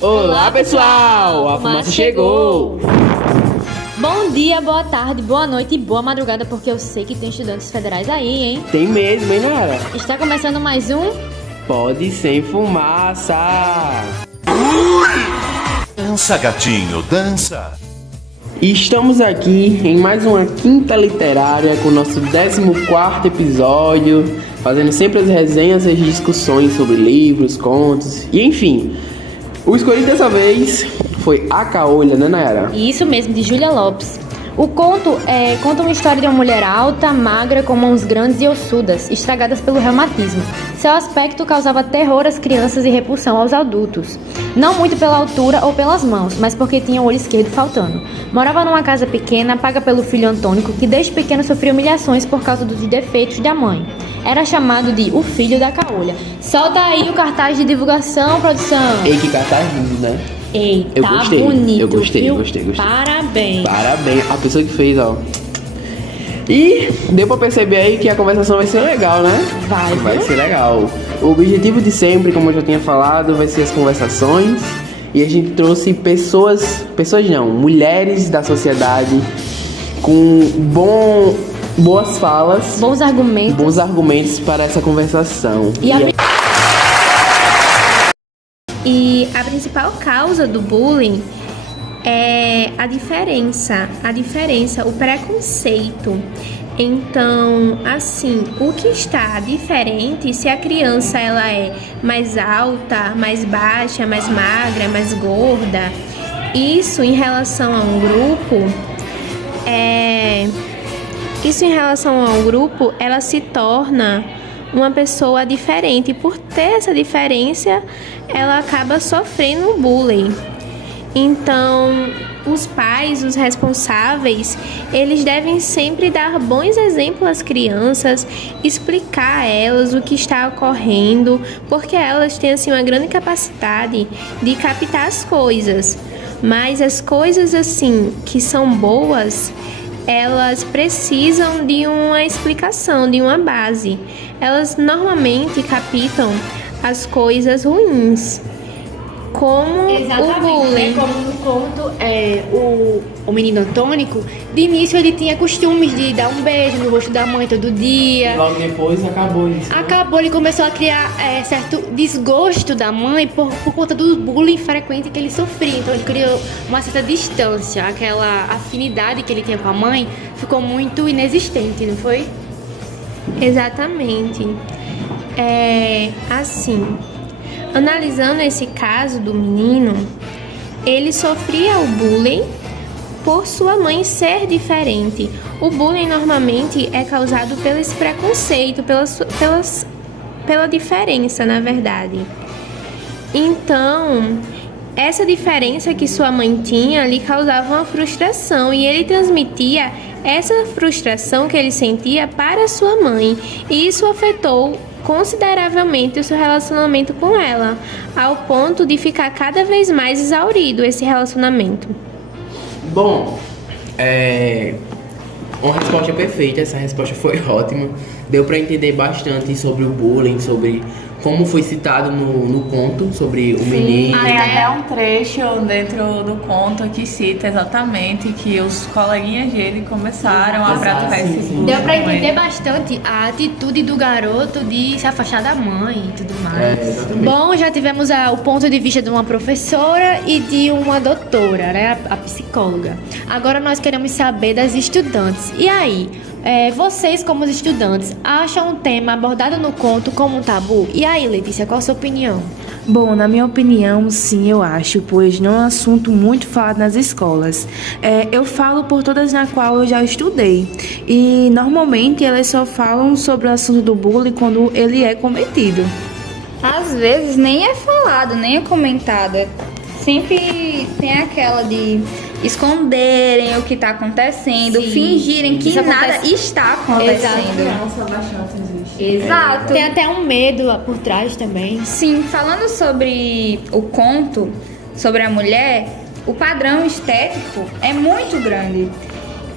Olá, pessoal! A fumaça chegou! Bom dia, boa tarde, boa noite e boa madrugada, porque eu sei que tem estudantes federais aí, hein? Tem mesmo, hein, Nara? Está começando mais um... Pode sem fumaça! Dança, gatinho, dança! Estamos aqui em mais uma quinta literária com o nosso 14º episódio, fazendo sempre as resenhas e as discussões sobre livros, contos e enfim. O escolhido dessa vez foi A Caolha, né, Nayara? Isso mesmo, de Julia Lopes. O conto conta uma história de uma mulher alta, magra, com mãos grandes e ossudas, estragadas pelo reumatismo. Seu aspecto causava terror às crianças e repulsão aos adultos. Não muito pela altura ou pelas mãos, mas porque tinha o olho esquerdo faltando. Morava numa casa pequena, paga pelo filho Antônico, que desde pequeno sofria humilhações por causa dos defeitos da mãe. Era chamado de o filho da caolha. Solta aí o cartaz de divulgação, produção. Ei, que cartaz lindo, né? Ei, Eu tá gostei, bonito, eu gostei, viu? gostei. Parabéns. Parabéns, a pessoa que fez, ó. E deu pra perceber aí que a conversação vai ser legal, né? Vai viu? ser legal. O objetivo de sempre, como eu já tinha falado, vai ser as conversações. E a gente trouxe mulheres da sociedade com boas falas, Bons argumentos. para essa conversação. E a principal causa do bullying é a diferença, o preconceito. Então, assim, o que está diferente, se a criança ela é mais alta, mais baixa, mais magra, mais gorda, isso em relação a um grupo, ela se torna uma pessoa diferente. Por ter essa diferença, ela acaba sofrendo bullying. Então, os pais, os responsáveis, eles devem sempre dar bons exemplos às crianças, explicar a elas o que está ocorrendo, porque elas têm assim uma grande capacidade de captar as coisas. Mas as coisas assim que são boas, elas precisam de uma explicação, de uma base. Elas normalmente captam as coisas ruins, como Exatamente, o bullying. né? Como no conto, o menino Antônico, de início ele tinha costumes de dar um beijo no rosto da mãe todo dia. Logo depois acabou isso. Acabou, ele começou a criar certo desgosto da mãe por conta do bullying frequente que ele sofria. Então ele criou uma certa distância, aquela afinidade que ele tinha com a mãe ficou muito inexistente, não foi? Exatamente. Assim, analisando esse caso do menino, ele sofria o bullying por sua mãe ser diferente. O bullying normalmente é causado pelo esse preconceito, pela diferença, na verdade. Então, essa diferença que sua mãe tinha lhe causava uma frustração e ele transmitia essa frustração que ele sentia para sua mãe. E isso afetou consideravelmente o seu relacionamento com ela, ao ponto de ficar cada vez mais exaurido esse relacionamento. Bom, uma resposta perfeita, essa resposta foi ótima. Deu pra entender bastante sobre o bullying, sobre como foi citado no conto, sobre o menino. Tem até um trecho dentro do conto que cita exatamente que os coleguinhas dele começaram a praticar esse bullying. Deu pra com ele. entender bastante a atitude do garoto de se afastar da mãe e tudo mais. Exatamente. Bom, já tivemos o ponto de vista de uma professora e de uma doutora, né? A psicóloga. Agora nós queremos saber das estudantes. E aí, vocês como os estudantes, acham o tema abordado no conto como um tabu? E aí, Letícia, qual a sua opinião? Bom, na minha opinião, sim, eu acho, pois não é um assunto muito falado nas escolas. Eu falo por todas na qual eu já estudei. E, normalmente, elas só falam sobre o assunto do bullying quando ele é cometido. Às vezes nem é falado, nem é comentado. Sempre tem aquela de esconderem o que está acontecendo, Sim, fingirem que isso nada acontece. está acontecendo. Exato. Tem até um medo lá por trás também. Sim, falando sobre o conto, sobre a mulher, o padrão estético é muito grande.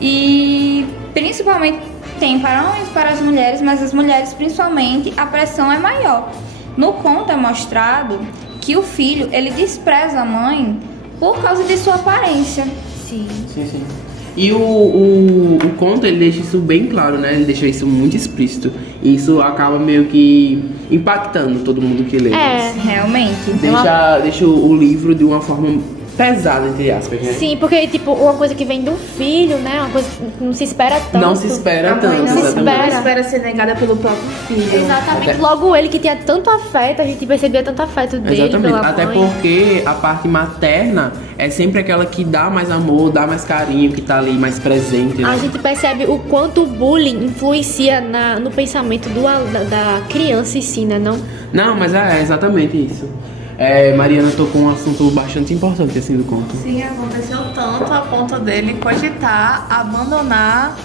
E principalmente tem para homens e para as mulheres, mas as mulheres principalmente a pressão é maior. No conto é mostrado que o filho, ele despreza a mãe por causa de sua aparência. Sim. Sim. E o conto, ele deixa isso bem claro, né? Ele deixa isso muito explícito. E isso acaba meio que impactando todo mundo que lê. Realmente. Deixa o livro de uma forma pesada, entre aspas, né? Sim, porque, tipo, uma coisa que vem do filho, né? Uma coisa que não se espera tanto. Não se espera tanto, não se exatamente. espera. Espera ser negada pelo próprio filho. Exatamente. Logo ele que tinha tanto afeto, a gente percebia tanto afeto dele Exatamente, pela até mãe. porque a parte materna é sempre aquela que dá mais amor, dá mais carinho, que tá ali mais presente, né? A gente percebe o quanto o bullying influencia no pensamento da criança em si, né? Não? Não, mas é exatamente isso. Mariana tocou um assunto bastante importante, assim, do conto. Sim, aconteceu tanto a ponto dele cogitar abandonar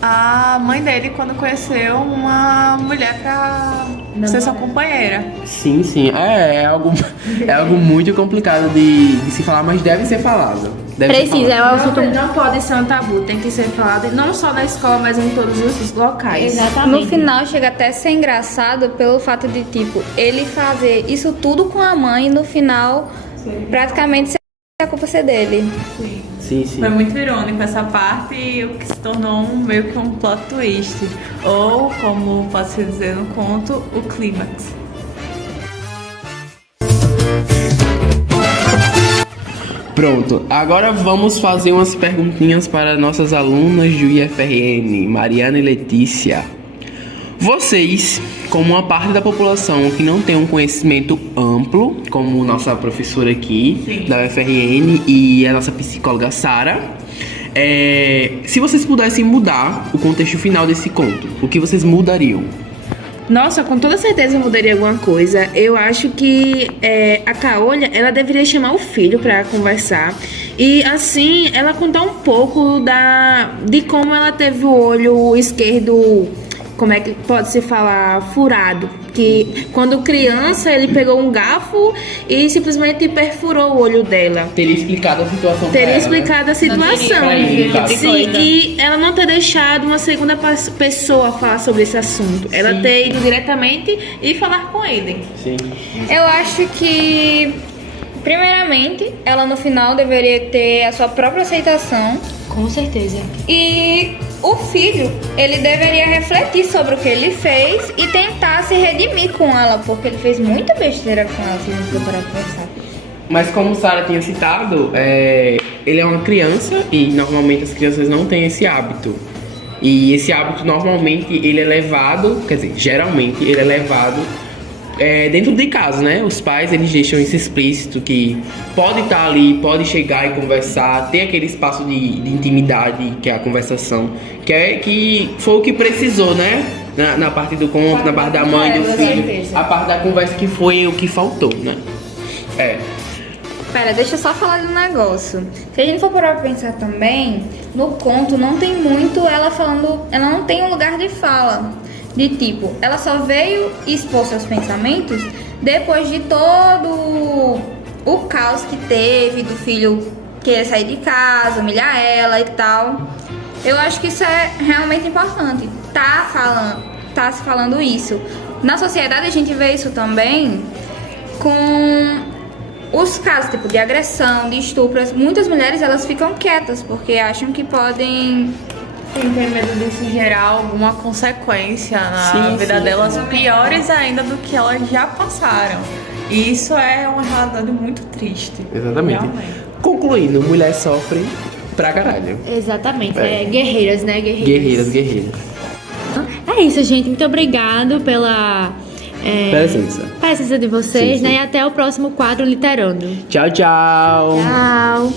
a mãe dele quando conheceu uma mulher pra ser sua companheira. Sim, é algo muito complicado de se falar, mas deve ser falado. Precisa, é um assunto... Não pode ser um tabu, tem que ser falado, e não só na escola, mas em todos os locais. Exatamente. No final chega até a ser engraçado pelo fato de, tipo, ele fazer isso tudo com a mãe e no final praticamente a culpa ser dele. Sim. Foi muito irônico essa parte e o que se tornou meio que um plot twist. Ou, como pode-se dizer no conto, o clímax. Pronto, agora vamos fazer umas perguntinhas para nossas alunas do IFRN, Mariana e Letícia. Vocês, como uma parte da população que não tem um conhecimento amplo, como nossa professora aqui da UFRN e a nossa psicóloga Sara, se vocês pudessem mudar o contexto final desse conto, o que vocês mudariam? Nossa, com toda certeza eu mudaria alguma coisa. Eu acho que a Caolha, ela deveria chamar o filho pra conversar. E assim, ela contar um pouco de como ela teve o olho esquerdo, como é que pode se falar, furado. Que quando criança ele pegou um garfo e simplesmente perfurou o olho dela. Teria explicado a situação pra Teria ela, explicado a situação. teria, Sim, e ela não ter deixado uma segunda pessoa falar sobre esse assunto. Ela ter ido diretamente e falar com ele. Sim. Eu acho que, primeiramente, ela no final deveria ter a sua própria aceitação. Com certeza. E o filho, ele deveria refletir sobre o que ele fez e tentar se redimir com ela, porque ele fez muita besteira com ela, se a gente for parar pra pensar. Mas como Sara tinha citado, ele é uma criança e normalmente as crianças não têm esse hábito. E esse hábito normalmente ele é levado, quer dizer, geralmente ele é levado dentro de casa, né? Os pais, eles deixam isso explícito, que pode estar ali, pode chegar e conversar, ter aquele espaço de intimidade, que é a conversação, que foi o que precisou, né? Na parte do conto, na parte da mãe, do filho. A parte da conversa que foi o que faltou, né? Pera, deixa eu só falar de um negócio. Se a gente for parar pra pensar também, no conto não tem muito ela falando, ela não tem um lugar de fala. De tipo, ela só veio expor seus pensamentos depois de todo o caos que teve, do filho querer sair de casa, humilhar ela e tal. Eu acho que isso é realmente importante. Tá se falando isso. Na sociedade a gente vê isso também com os casos tipo de agressão, de estupro. Muitas mulheres elas ficam quietas porque acham que podem Tem medo disso gerar alguma consequência na vida delas, piores ainda do que elas já passaram. E isso é uma realidade muito triste. Exatamente. Realmente. Concluindo, mulher sofre pra caralho. Exatamente. Guerreiras, né? Guerreiras. É isso, gente. Muito obrigado pela presença de vocês, Sim. né? E até o próximo quadro Literando. Tchau. Tchau.